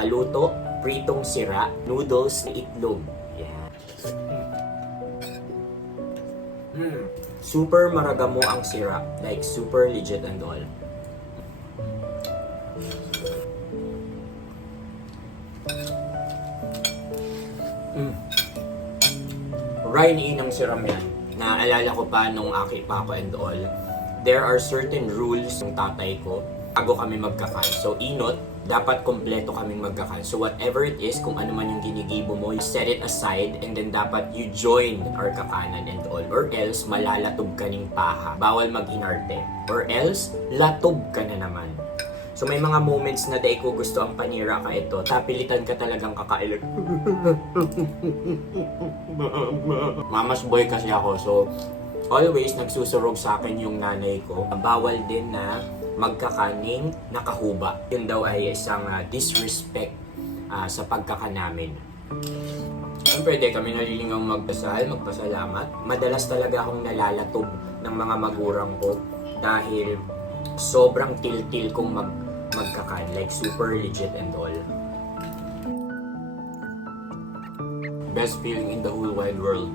maluto, pritong sira, noodles na itlog. Yan. Super maragamo ang sira. Like, super legit and all. Ryan ng siram yan. Naalala ko pa nung aki pa ako and all. There are certain rules ng tatay ko bago kami magkakal. So, inot, dapat kompleto kaming magkakal. So, whatever it is, kung ano man yung ginigibo mo, you set it aside and then dapat you join our kakanan and all. Or else, malalatob ka ng paha. Bawal mag-inarte. Or else, latob ka na naman. So may mga moments na dahil ko gusto ang panira ka ito, tapilitan ka talagang kakailan. Mama's boy kasi ako, so always nagsusurog sa akin yung nanay ko. Bawal din na magkakaning nakahuba. Yun daw ay isang disrespect sa pagkaka namin. Pwede kami nalilingang magdasal, magpasalamat. Madalas talaga akong nalalatob ng mga magurang ko dahil sobrang til-til kong magkakan, like super legit and all. Best feeling in the whole wide world.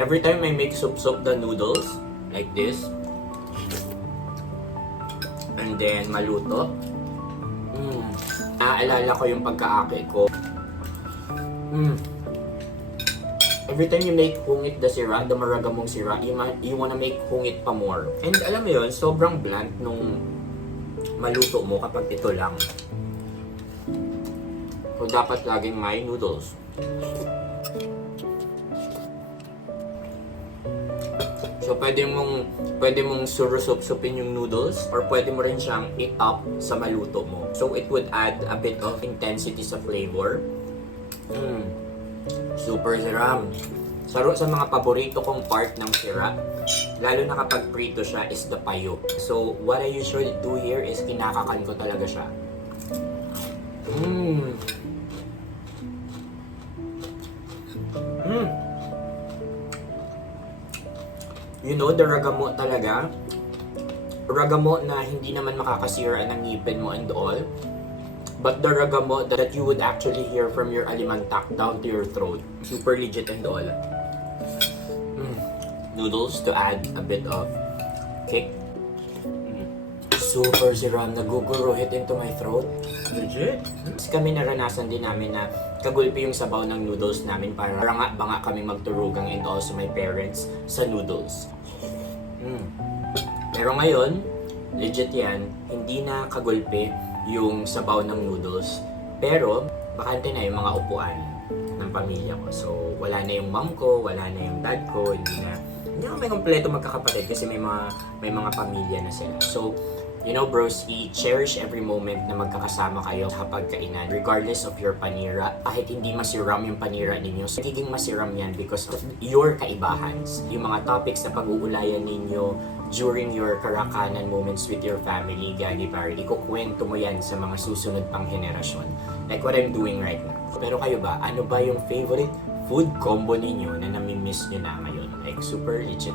Every time I make soup the noodles, like this, and then maluto, naaalala ko yung pagkaake ko. Every time you make hungit the sira, the maragamong sira, you wanna make hungit pa more. And alam mo yun, sobrang bland nung maluto mo kapag ito lang. So dapat laging may noodles. So pwede mong surusup-supin yung noodles or pwede mo rin siyang i-top sa maluto mo. So it would add a bit of intensity sa flavor. Super siram. Sa mga paborito kong part ng sira, lalo na kapag prito siya, is the payo. So, what I usually do here is kinakakan ko talaga siya. You know, the ragamo talaga. Ragamo na hindi naman makakasira ng ngipin mo and all. But the ragamo that you would actually hear from your alimantak down to your throat. Super legit and all. Noodles to add a bit of kick. Super siram, naguguruhit into my throat. Legit? Kami naranasan din namin na kagulpi yung sabaw ng noodles namin para banga kami magturugang and also my parents sa noodles. Pero ngayon, legit yan, hindi na kagulpi yung sabaw ng noodles. Pero, bakante na yung mga upuan ng pamilya ko. So, wala na yung mom ko, wala na yung dad ko, hindi na may kompleto magkakapatid kasi may mga pamilya na sila. So, you know bros, i-cherish every moment na magkakasama kayo sa pagkainan. Regardless of your panira, kahit hindi masiram yung panira ninyo, nagiging masiram yan because of your kaibahans. Yung mga topics na pag-uulayan ninyo during your karakanan moments with your family, Gagi Pare, ikukwento mo yan sa mga susunod pang henerasyon. Like what I'm doing right now. Pero kayo ba, ano ba yung favorite food combo ninyo na nami-miss nyo na ngayon? Like super legit.